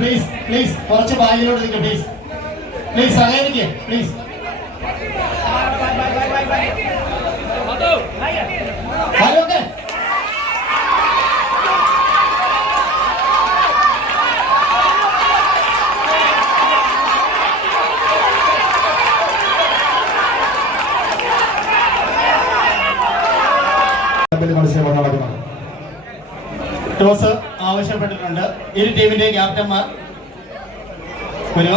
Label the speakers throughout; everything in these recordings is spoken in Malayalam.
Speaker 1: പ്ലീസ് പ്ലീസ് കുറച്ച് ബാഗിലോട്ട് നിൽക്കുക പ്ലീസ് പ്ലീസ് സഹകരിക്കുക പ്ലീസ് ഹലോ ഓക്കെ മത്സരം നടക്കുന്നത് ടോസ് ആവശ്യപ്പെട്ടിട്ടുണ്ട്. ഇരു ടീമിന്റെ ക്യാപ്റ്റന്മാർ. വരിക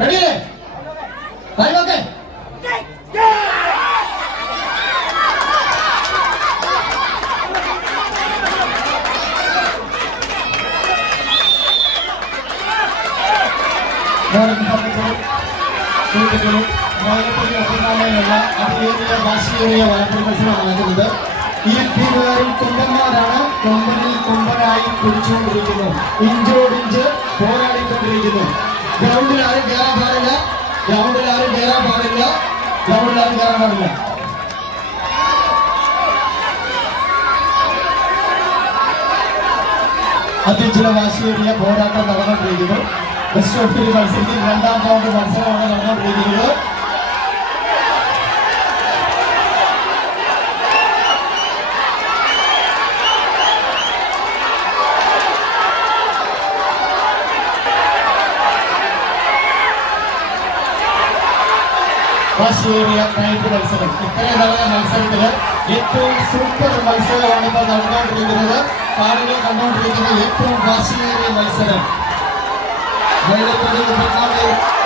Speaker 1: റെഡിയല്ലേ സുഹൃത്തുക്കളും വാഴപ്പള്ളി ഒപ്പനാമയിലുള്ള അതിലേറിയ വാശിയേറിയ വാഴപ്പള്ളി മത്സരമാണ് നടക്കുന്നത് ഈ ടീമുകാരിൽ കുമ്പന്മാരാണ് കൊമ്പനിൽ കൊമ്പനായി കുടിച്ചുകൊണ്ടിരിക്കുന്നു ഇഞ്ചോടിഞ്ച് പോരാടിക്കൊണ്ടിരിക്കുന്നു ഗ്രൗണ്ടിൽ ആരും കയറാൻ പാടില്ല ഗ്രൗണ്ടിൽ ആരും കയറാൻ പാടില്ല ഗ്രൗണ്ടിൽ ആരും കയറാൻ പാടില്ല അതിച്ചില വാശിയേറിയ പോരാട്ടം നടന്നുകൊണ്ടിരിക്കുന്നു. ബെസ്റ്റ് ഓഫ് ത്രീ മത്സരത്തിൽ രണ്ടാം റൗണ്ട് മത്സരമാണ് നടന്നുകൊണ്ടിരിക്കുന്നത് വാശിയേറിയ നൈറ്റ് മത്സരം ഇത്രയും നടന്ന മത്സരത്തില് ഏറ്റവും സൂപ്പർ മത്സരമാണ് ഇപ്പോൾ നടന്നുകൊണ്ടിരിക്കുന്നത് കാണികൾ കണ്ടുകൊണ്ടിരിക്കുന്ന ഏറ്റവും വാശിയേറിയ മത്സരം Muy bien,